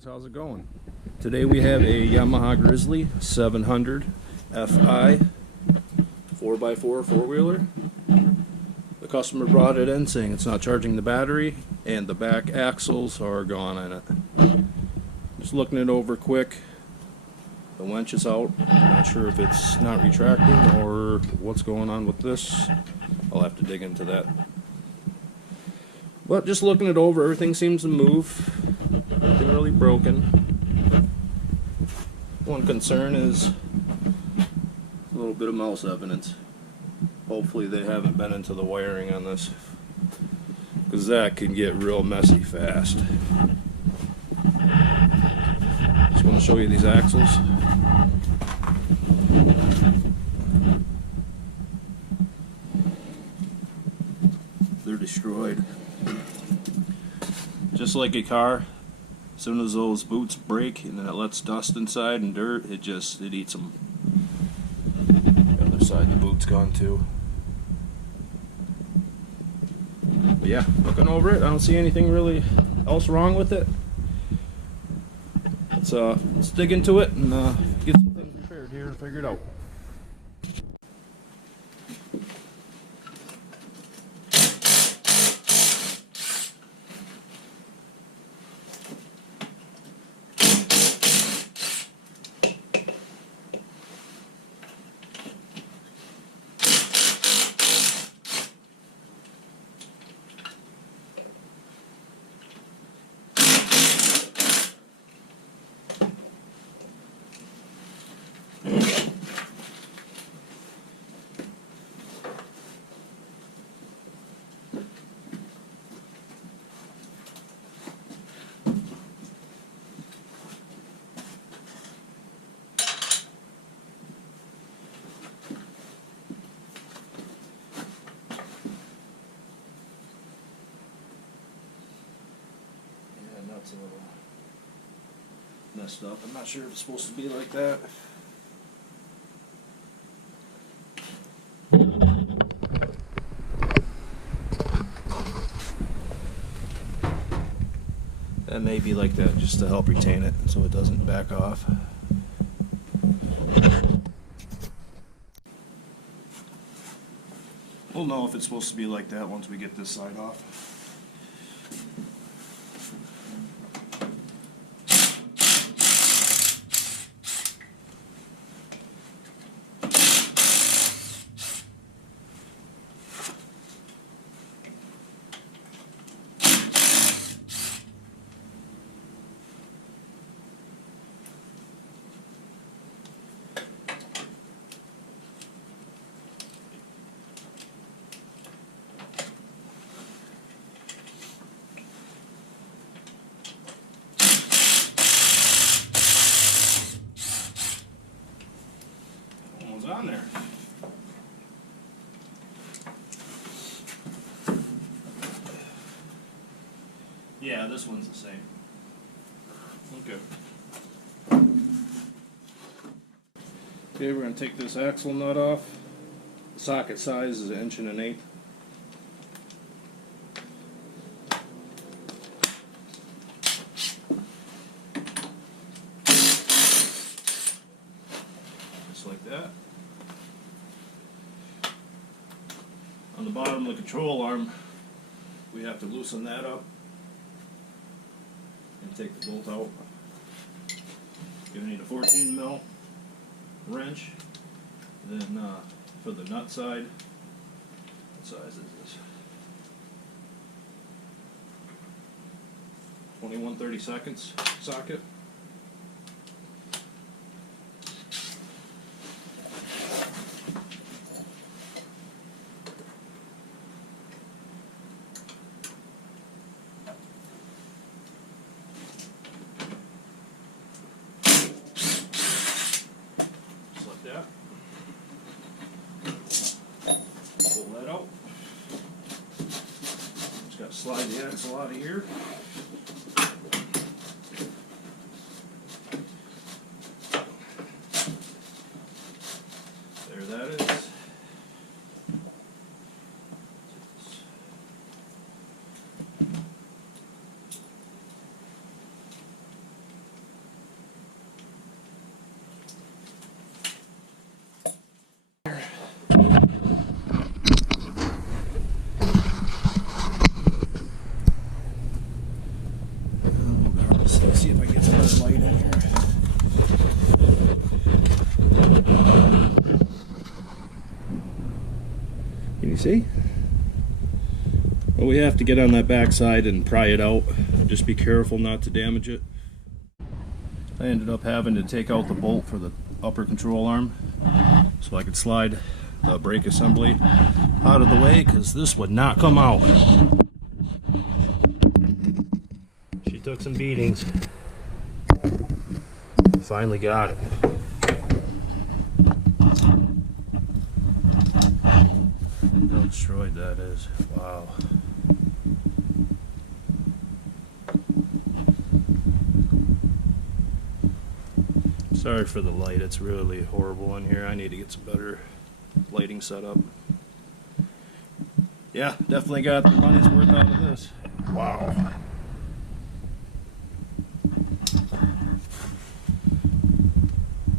Guys, how's it going? Today we have a Yamaha Grizzly 700 Fi 4x4 four-wheeler. The customer brought it in saying it's not charging the battery and the back axles are gone in it. Just looking it over quick. The winch is out. I'm not sure if it's not retracting or what's going on with this. I'll have to dig into that. But just looking it over, everything seems to move. Nothing really broken. One concern is a little bit of mouse evidence. Hopefully they haven't been into the wiring on this, because that can get real messy fast. Just want to show you these axles. They're destroyed. Just like a car, as soon as those boots break and then it lets dust inside and dirt, it eats them. The other side of the boot's gone too. But yeah, looking over it, I don't see anything really else wrong with it. Let's dig into it and get some things repaired here and figure it out. Nuts a little messed up. I'm not sure if it's supposed to be like that. That may be like that just to help retain it so it doesn't back off. We'll know if it's supposed to be like that once we get this side off. On there. Yeah, this one's the same. Okay. Okay, we're going to take this axle nut off. The socket size is 1 1/8 inches. Just like that. On the bottom of the control arm, we have to loosen that up and take the bolt out. You're going to need a 14 mil wrench. Then for the nut side, what size is this? 21/32 socket. Pull that out. Just got to slide the axle out of here. There that is. see? Well, we have to get on that back side and pry it out. Just be careful not to damage it. I ended up having to take out the bolt for the upper control arm so I could slide the brake assembly out of the way, because this would not come out. She took some beatings. Finally got it. How destroyed that is. Wow. Sorry for the light, it's really horrible in here. I need to get some better lighting set up. Yeah, definitely got the money's worth out of this. Wow.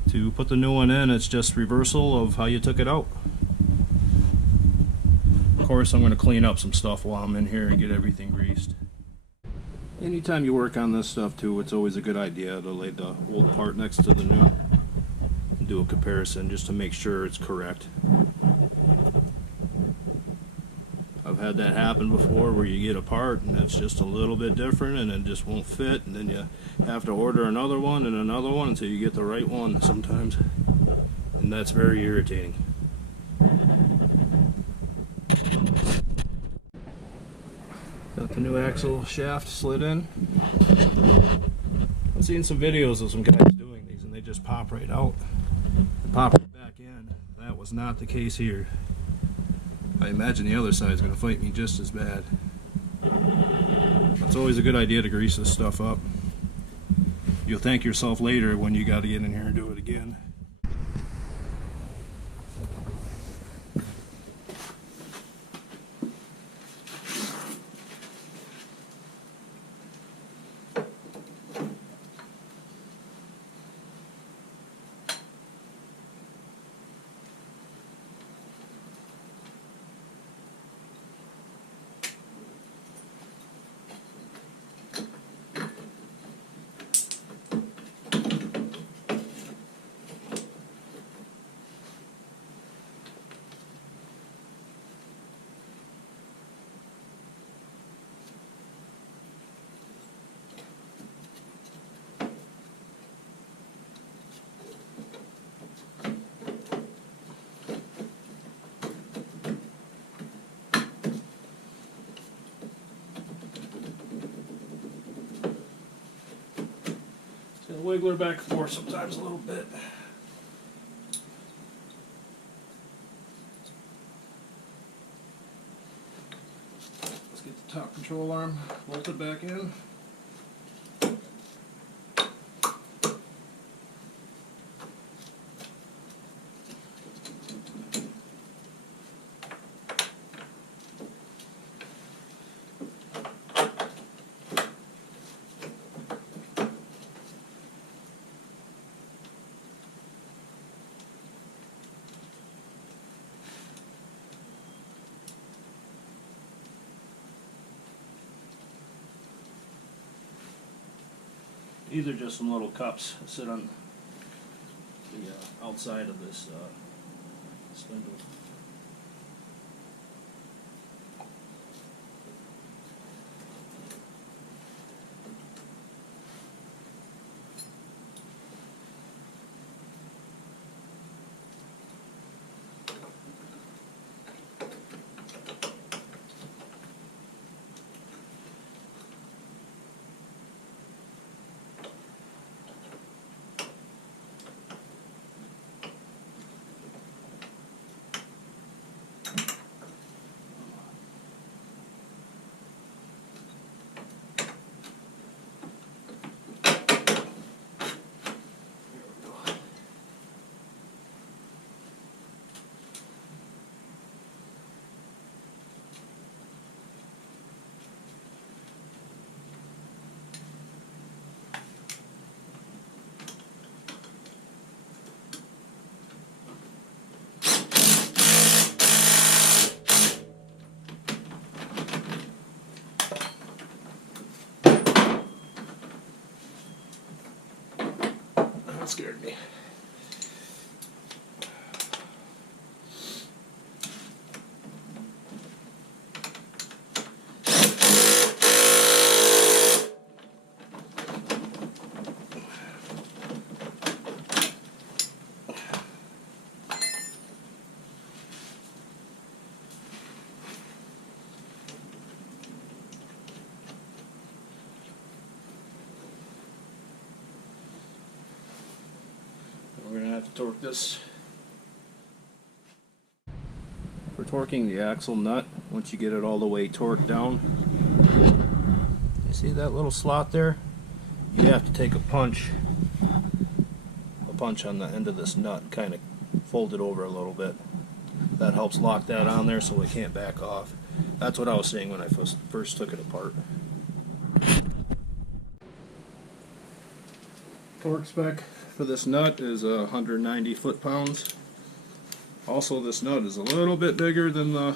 To put the new one in, it's just reversal of how you took it out. Of course, I'm going to clean up some stuff while I'm in here and get everything greased. Anytime you work on this stuff too, it's always a good idea to lay the old part next to the new and do a comparison just to make sure it's correct. I've had that happen before where you get a part and it's just a little bit different and it just won't fit, and then you have to order another one and another one until you get the right one sometimes, and that's very irritating. Got the new axle shaft slid in. I've seen some videos of some guys doing these and they just pop right out and pop right back in. That was not the case here. I imagine the other side is going to fight me just as bad. It's always a good idea to grease this stuff up. You'll thank yourself later when you got to get in here and do it again. Wiggle her back and forth sometimes a little bit. Let's get the top control arm bolted back in. These are just some little cups that sit on the outside of this spindle. That scared me. torque this. For torquing the axle nut, once you get it all the way torqued down, you see that little slot there? You have to take a punch on the end of this nut and kind of fold it over a little bit. That helps lock that on there so it can't back off. That's what I was saying when I first took it apart. Torque spec for this nut is 190 foot-pounds. Also, this nut is a little bit bigger than the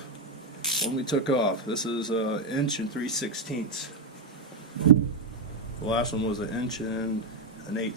one we took off. This is 1 inch and 3/16. The last one was 1 inch and 1/8.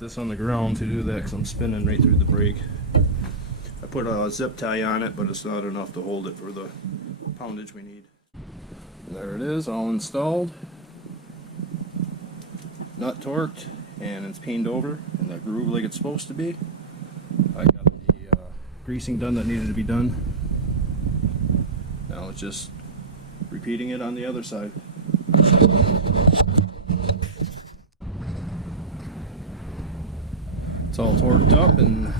This on the ground to do that because I'm spinning right through the brake. I put a zip tie on it, but it's not enough to hold it for the poundage we need. There it is, all installed. Nut torqued, and it's peened over in that groove like it's supposed to be. I got the greasing done that needed to be done. Now it's just repeating it on the other side. It's all torqued up and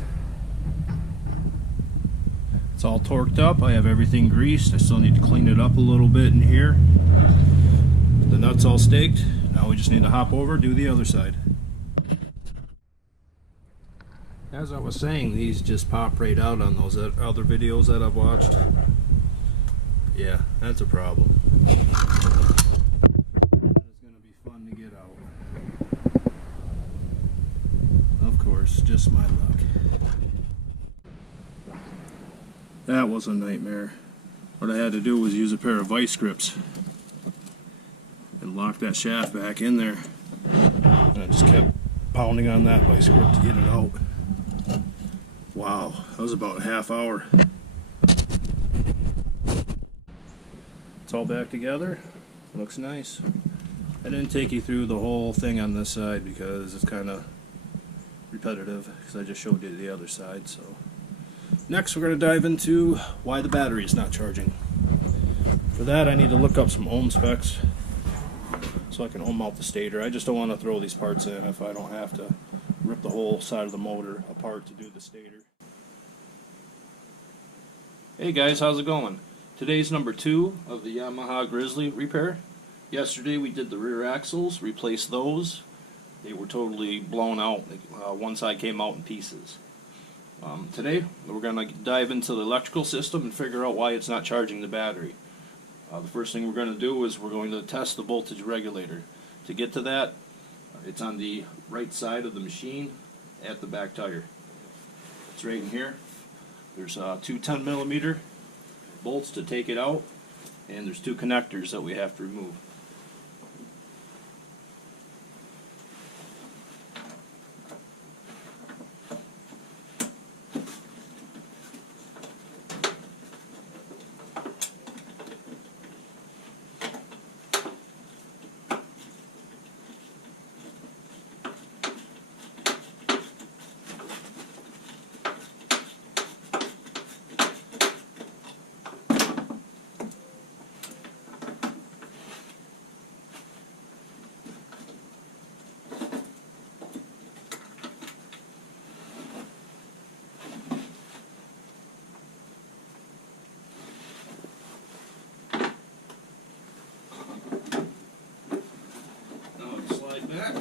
it's all torqued up. I have everything greased. I still need to clean it up a little bit in here. The nut's all staked. Now we just need to hop over, do the other side. As I was saying, these just pop right out on those other videos that I've watched. Yeah, that's a problem. It's gonna be fun to get out. Of course, just my luck. That was a nightmare. What I had to do was use a pair of vice grips and lock that shaft back in there. And I just kept pounding on that vice grip to get it out. Wow, that was about a half hour. It's all back together. Looks nice. I didn't take you through the whole thing on this side because it's kind of repetitive because I just showed you the other side. So next we're going to dive into why the battery is not charging. For that I need to look up some ohm specs so I can ohm out the stator. I just don't want to throw these parts in if I don't have to rip the whole side of the motor apart to do the stator. Hey guys, how's it going? Today's number 2 of the Yamaha Grizzly repair. Yesterday we did the rear axles, replaced those. They were totally blown out. One side came out in pieces. Today we're going to dive into the electrical system and figure out why it's not charging the battery. The first thing we're going to do is we're going to test the voltage regulator. To get to that, it's on the right side of the machine at the back tire. It's right in here. There's 2 10mm bolts to take it out, and there's 2 connectors that we have to remove. Back.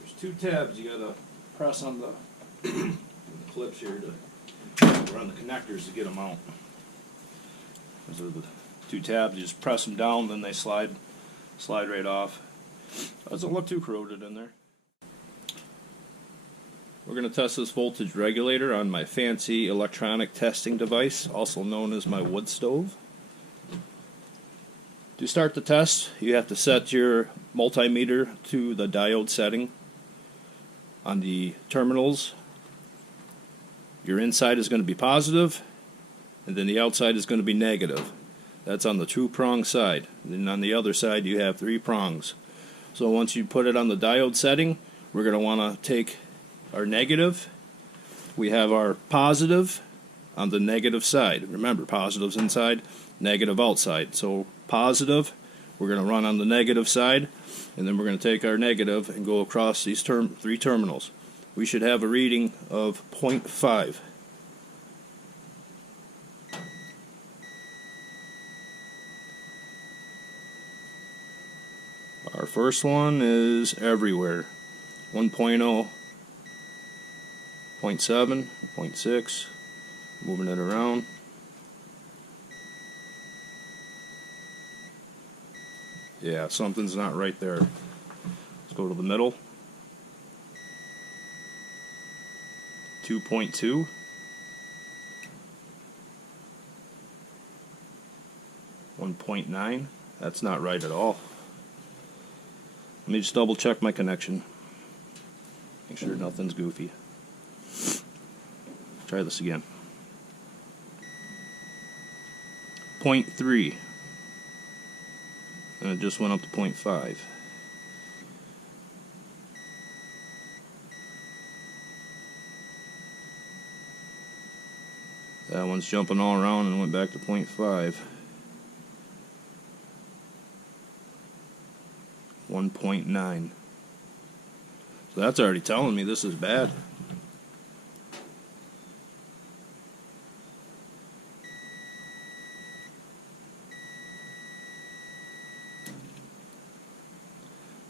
There's 2 tabs you gotta press on the clips here or on the connectors to get them out. Those are the 2 tabs. You just press them down, then they slide right off. Doesn't look too corroded in there. We're going to test this voltage regulator on my fancy electronic testing device, also known as my wood stove. To start the test, you have to set your multimeter to the diode setting. On the terminals, your inside is going to be positive, and then the outside is going to be negative. That's on the 2-prong side. And then on the other side, you have 3 prongs. So once you put it on the diode setting, we're going to want to take our negative. We have our positive on the negative side. Remember, positive's inside, negative outside. So positive, we're going to run on the negative side, and then we're going to take our negative and go across these 3 terminals. We should have a reading of 0.5. Our first one is everywhere. 1.0, 0.7, 0.6, moving it around. Yeah, something's not right there. Let's go to the middle. 2.2. 1.9. That's not right at all. Let me just double check my connection. Make sure nothing's goofy. Try this again. 0.3. And it just went up to 0.5. That one's jumping all around and went back to 0.5. 1.9. So that's already telling me this is bad.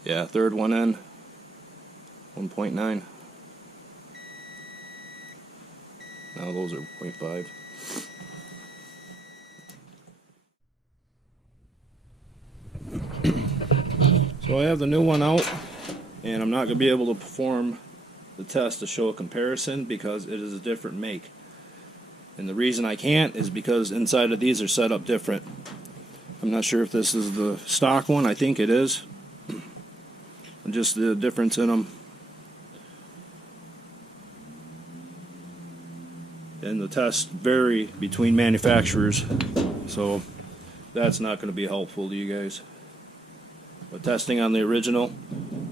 Yeah, third one in. 1.9. Now those are 0.5. So I have the new one out, and I'm not going to be able to perform the test to show a comparison because it is a different make. And the reason I can't is because inside of these are set up different. I'm not sure if this is the stock one. I think it is. Just the difference in them. And the tests vary between manufacturers, so that's not going to be helpful to you guys. But testing on the original,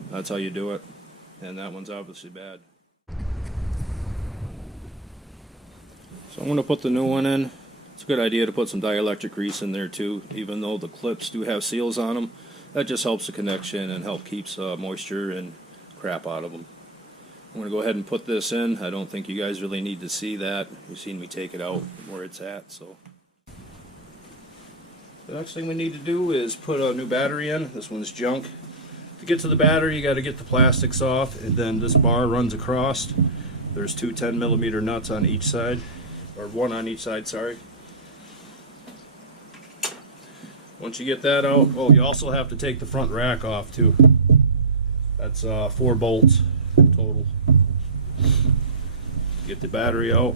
that's how you do it. And that one's obviously bad. So I'm going to put the new one in. It's a good idea to put some dielectric grease in there too, even though the clips do have seals on them. That just helps the connection and keeps moisture and crap out of them. I'm going to go ahead and put this in. I don't think you guys really need to see that. You've seen me take it out where it's at. So the next thing we need to do is put a new battery in. This one's junk. To get to the battery, you got to get the plastics off, and then this bar runs across. There's 2 10mm nuts on each side, or 1 on each side, sorry. Once you get that out, oh, you also have to take the front rack off too. That's 4 bolts total. Get the battery out.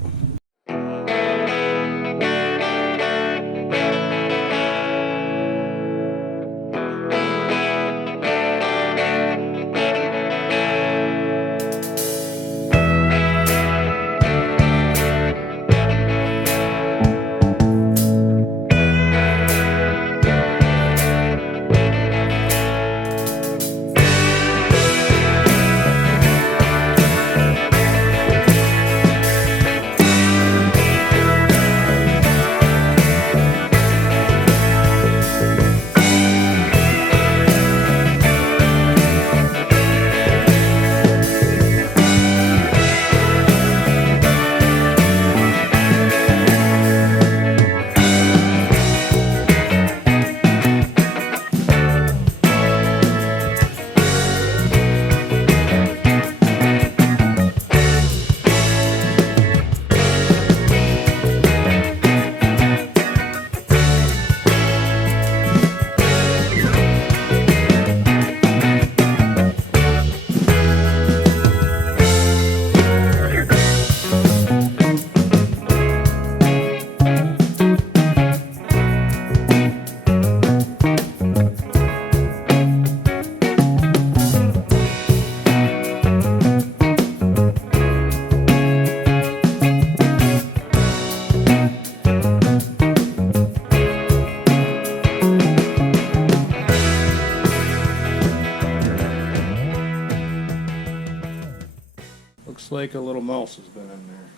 Looks like a little mouse has been in there.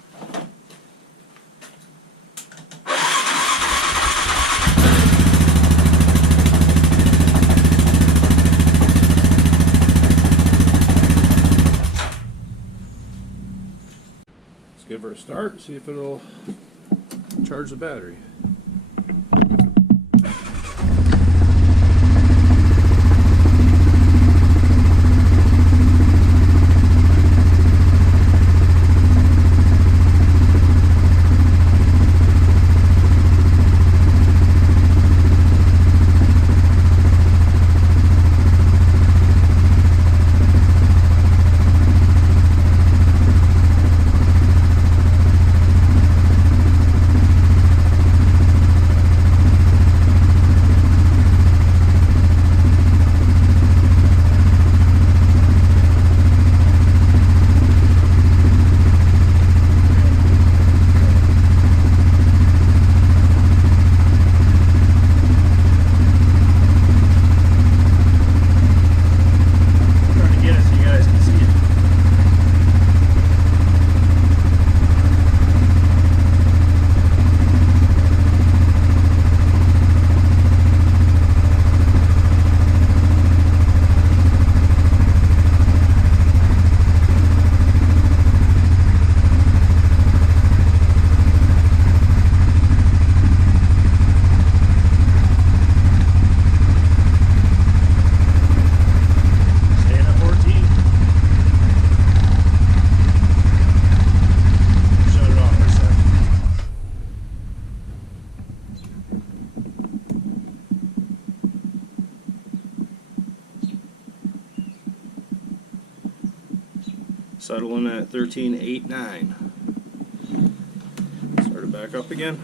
Let's give her a start, see if it'll charge the battery. Settling at 13.89. Start it back up again.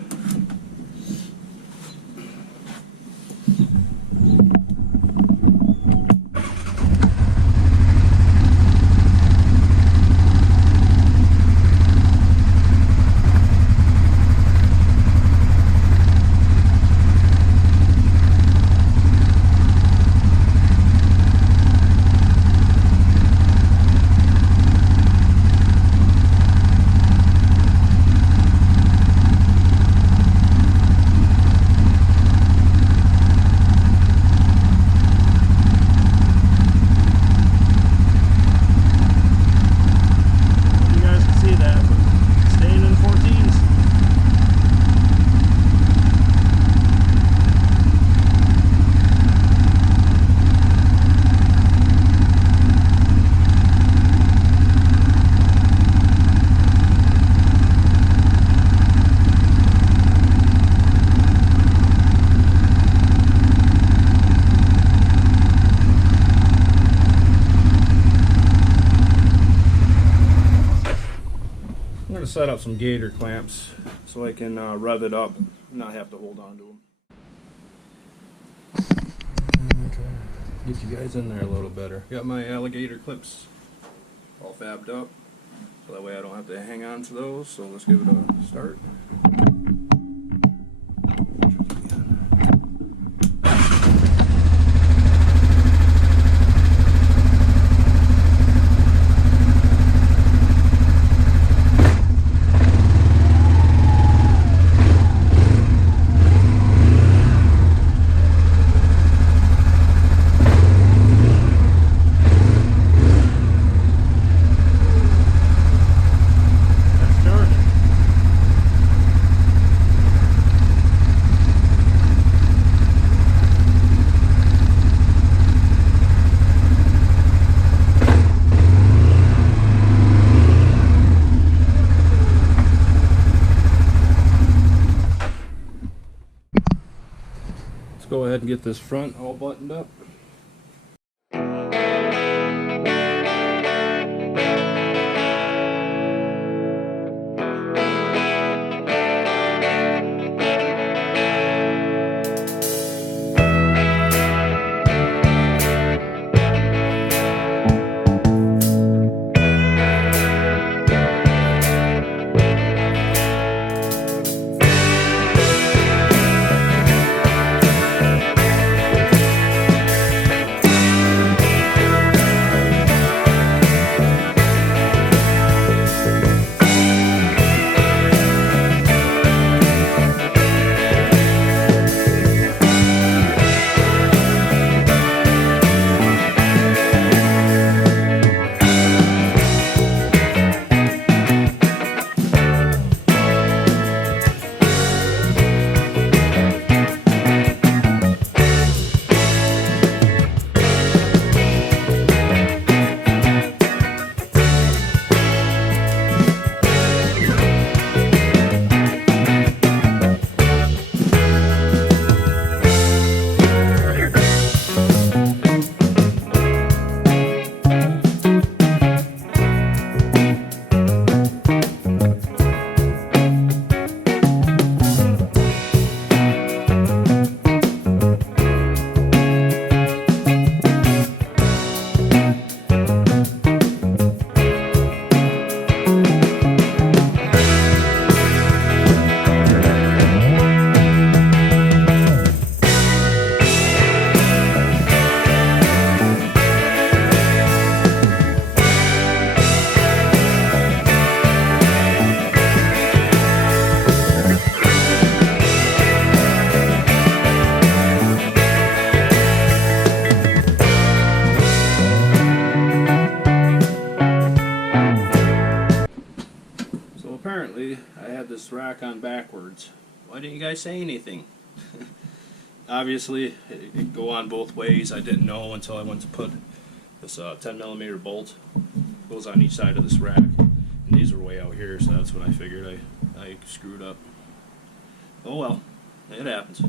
Set up some gator clamps so I can rev it up and not have to hold on to them. Get you guys in there a little better. Got my alligator clips all fabbed up so that way I don't have to hang on to those. So let's give it a start. Go ahead and get this front all buttoned up. this rack on backwards. Why didn't you guys say anything? Obviously, it can go on both ways. I didn't know until I went to put this 10mm bolt. Goes on each side of this rack. And these are way out here, so that's what I figured I screwed up. Oh well, it happens.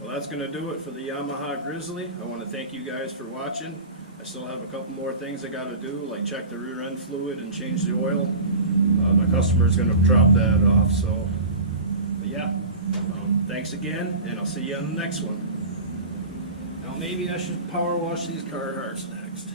Well, that's going to do it for the Yamaha Grizzly. I want to thank you guys for watching. I still have a couple more things I got to do, like check the rear end fluid and change the oil. My customer's going to drop that off, so but yeah. Thanks again, and I'll see you on the next one. Now maybe I should power wash these Carhartts next.